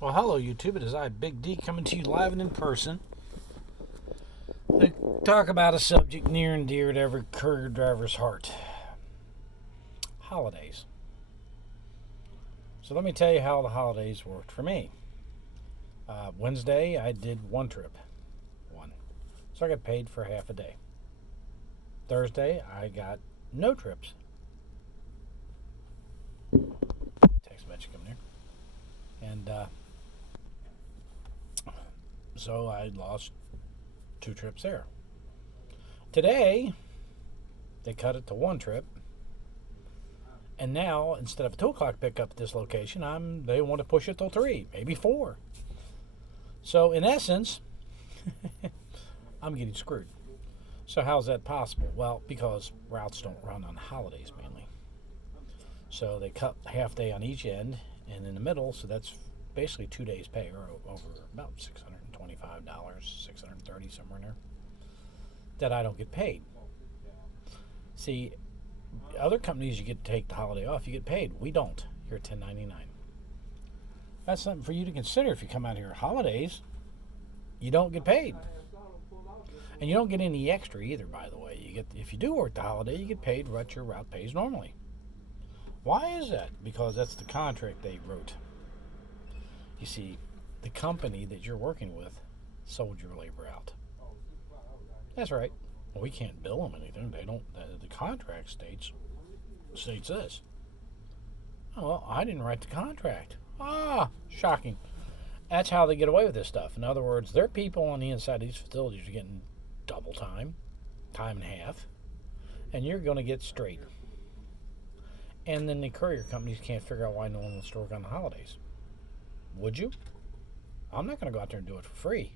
Well, hello, YouTube. It is I, Big D, coming to you live and in person to talk about a subject near and dear to every courier driver's heart: holidays. So, let me tell you how the holidays worked for me. Wednesday, I did one trip. One. So, I got paid for half a day. Thursday, I got no trips. Text message coming here. And, so I lost two trips there. Today, they cut it to one trip. And now, instead of a 2 o'clock pickup at this location, they want to push it till 3, maybe 4. So, in essence, I'm getting screwed. So, how's that possible? Well, because routes don't run on holidays mainly. So, they cut half day on each end and in the middle, so that's basically 2 days' pay, or over about $625, $630, somewhere in there, that I don't get paid. See, other companies, you get to take the holiday off, you get paid. We don't. You're 1099. That's something for you to consider. If you come out here holidays, you don't get paid. And you don't get any extra either, by the way. If you do work the holiday, you get paid what your route pays normally. Why is that? Because that's the contract they wrote. You see, the company that you're working with sold your labor out. That's right. Well, we can't bill them anything. They don't. The contract states this. Oh, well, I didn't write the contract. Shocking. That's how they get away with this stuff. In other words, their people on the inside of these facilities are getting double time and a half, and you're going to get straight. And then the courier companies can't figure out why no one wants to work on the holidays. Would you? I'm not going to go out there and do it for free.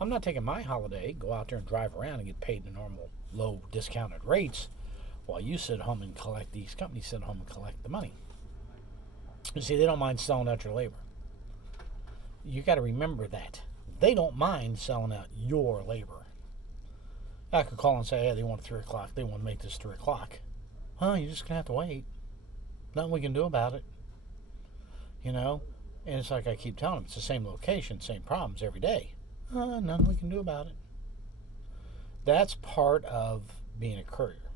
I'm not taking my holiday, go out there and drive around and get paid the normal low discounted rates while you sit home and collect, these companies sit home and collect the money. You see, they don't mind selling out your labor. You got to remember that. They don't mind selling out your labor. I could call and say, hey, they want 3 o'clock. They want to make this 3 o'clock. You're just going to have to wait. Nothing we can do about it. You know? And it's like I keep telling them, it's the same location, same problems every day. Nothing we can do about it. That's part of being a courier.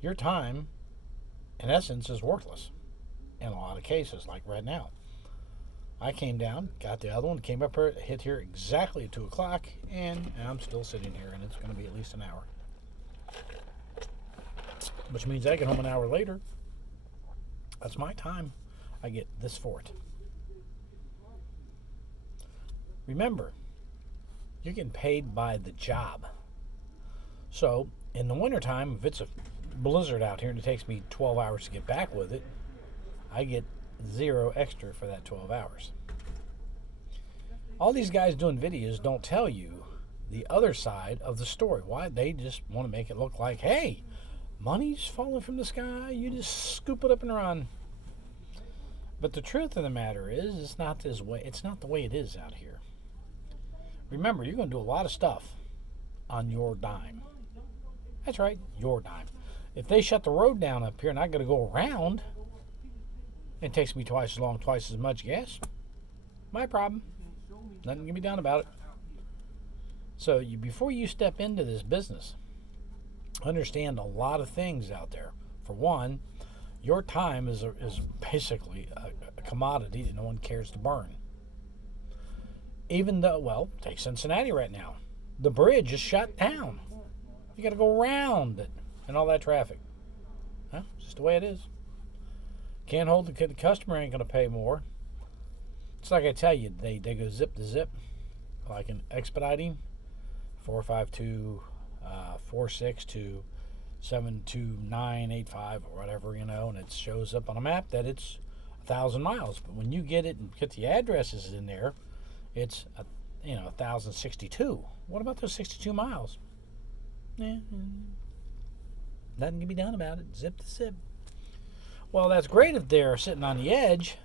Your time, in essence, is worthless in a lot of cases, like right now. I came down, got the other one, came up here, hit here exactly at 2 o'clock, and I'm still sitting here, and it's going to be at least an hour. Which means I get home an hour later. That's my time. I get this for it. Remember, you're getting paid by the job. So, in the wintertime, if it's a blizzard out here and it takes me 12 hours to get back with it, I get 0 extra for that 12 hours. All these guys doing videos don't tell you the other side of the story. Why? They just want to make it look like, hey, money's falling from the sky, you just scoop it up and run. But the truth of the matter is, it's not this way. It's not the way it is out here. Remember, you're going to do a lot of stuff on your dime. That's right, your dime. If they shut the road down up here and I got to go around, it takes me twice as long, twice as much gas. My problem. Nothing can be done about it. So before you step into this business, understand a lot of things out there. For one, your time is basically a commodity that no one cares to burn. Even though, well, take Cincinnati right now. The bridge is shut down. You got to go around it and all that traffic. It's just the way it is. Can't hold the customer ain't going to pay more. It's like I tell you, they go zip to zip, like in expediting, 452, 462, 72985 or whatever, and it shows up on a map that it's 1,000 miles. But when you get it and get the addresses in there, it's 1,062. What about those 62 miles? Nothing can be done about it. Zip to zip. Well, that's great if they're sitting on the edge.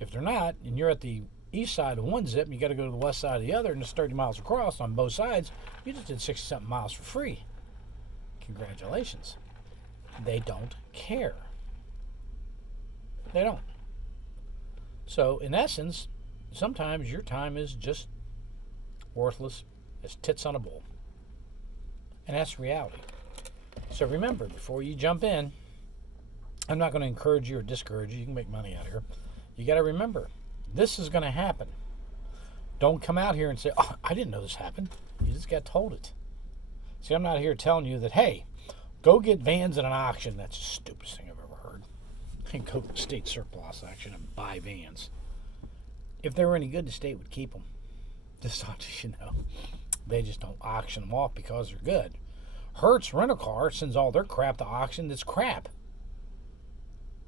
If they're not, and you're at the east side of one zip, and you got to go to the west side of the other, and it's 30 miles across on both sides, you just did 60-something miles for free. Congratulations. They don't care. They don't. So, in essence, sometimes your time is just worthless as tits on a bull. And that's reality. So remember, before you jump in, I'm not going to encourage you or discourage you. You can make money out here. You got to remember, this is going to happen. Don't come out here and say, oh, I didn't know this happened. You just got told it. See, I'm not here telling you that, hey, go get vans at an auction. That's the stupidest thing I've ever heard. And go to the state surplus auction and buy vans. If they were any good, the state would keep them. Just so you know. They just don't auction them off because they're good. Hertz Rent-A-Car sends all their crap to auction that's crap.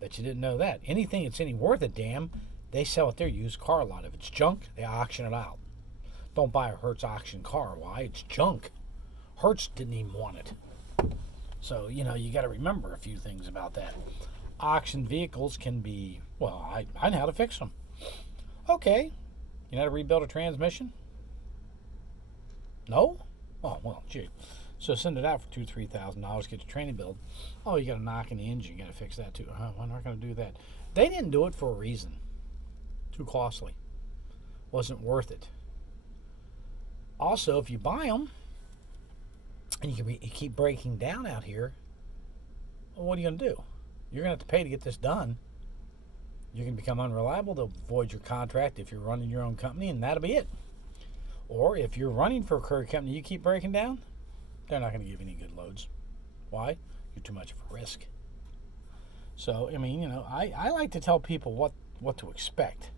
Bet you didn't know that. Anything that's any worth a damn, they sell at their used car lot. If it's junk, they auction it out. Don't buy a Hertz auction car. Why? It's junk. Hertz didn't even want it. So, you got to remember a few things about that. Auction vehicles can be, well, I know how to fix them. Okay. You know how to rebuild a transmission? No? Oh, well, gee. So send it out for $2,000-$3,000, get your training build. Oh, you got to knock in the engine. You got to fix that too. I'm not going to do that. They didn't do it for a reason. Too costly. Wasn't worth it. Also, if you buy them and you keep breaking down out here, well, what are you going to do? You're going to have to pay to get this done. You're going to become unreliable. They'll void your contract if you're running your own company, and that'll be it. Or if you're running for a courier company, you keep breaking down, they're not going to give you any good loads. Why? You're too much of a risk. So, I like to tell people what to expect.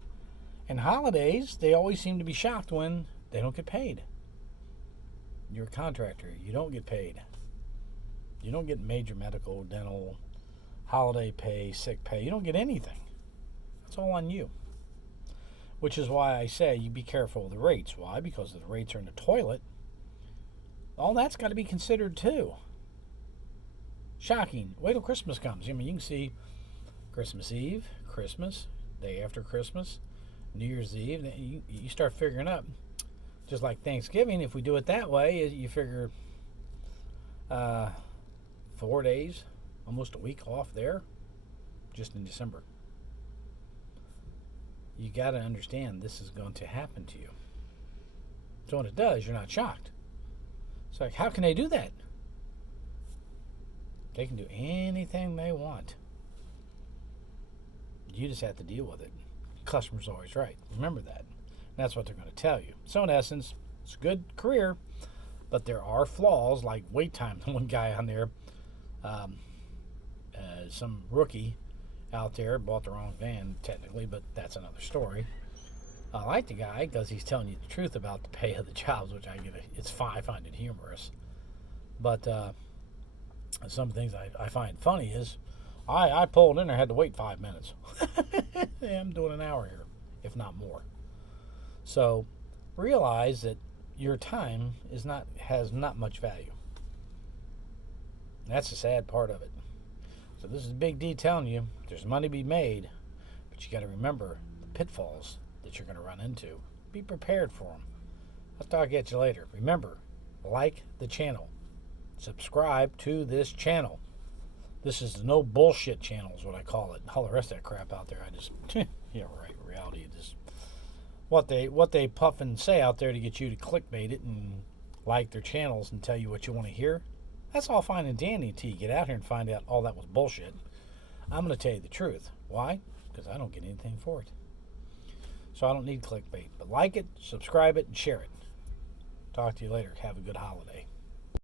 And holidays, they always seem to be shocked when they don't get paid. You're a contractor. You don't get paid. You don't get major medical, dental, holiday pay, sick pay. You don't get anything. It's all on you. Which is why I say you be careful with the rates. Why? Because if the rates are in the toilet, all that's got to be considered too. Shocking. Wait till Christmas comes. You can see Christmas Eve, Christmas, day after Christmas, New Year's Eve. You start figuring up. Just like Thanksgiving, if we do it that way, you figure 4 days, almost a week off there, just in December. You got to understand this is going to happen to you. So when it does, you're not shocked. It's like, how can they do that? They can do anything they want. You just have to deal with it. Customer's always right. Remember that. That's what they're going to tell you. So in essence, it's a good career, but there are flaws like wait time. One guy on there, some rookie out there bought the wrong van technically, but that's another story. I like the guy because he's telling you the truth about the pay of the jobs, which it's fine. I find it humorous. But some things I find funny is I pulled in there, had to wait 5 minutes. Yeah, I'm doing an hour here, if not more. So realize that your time has not much value. That's the sad part of it. So this is Big D telling you there's money to be made, but you got to remember the pitfalls that you're going to run into. Be prepared for them. I'll talk at you later. Remember, like the channel. Subscribe to this channel. This is the no bullshit channel is what I call it. All the rest of that crap out there, I just, yeah, right, reality is just what they puff and say out there to get you to clickbait it and like their channels and tell you what you want to hear. That's all fine and dandy until you get out here and find out all that was bullshit. I'm going to tell you the truth. Why? Because I don't get anything for it. So I don't need clickbait. But like it, subscribe it, and share it. Talk to you later. Have a good holiday.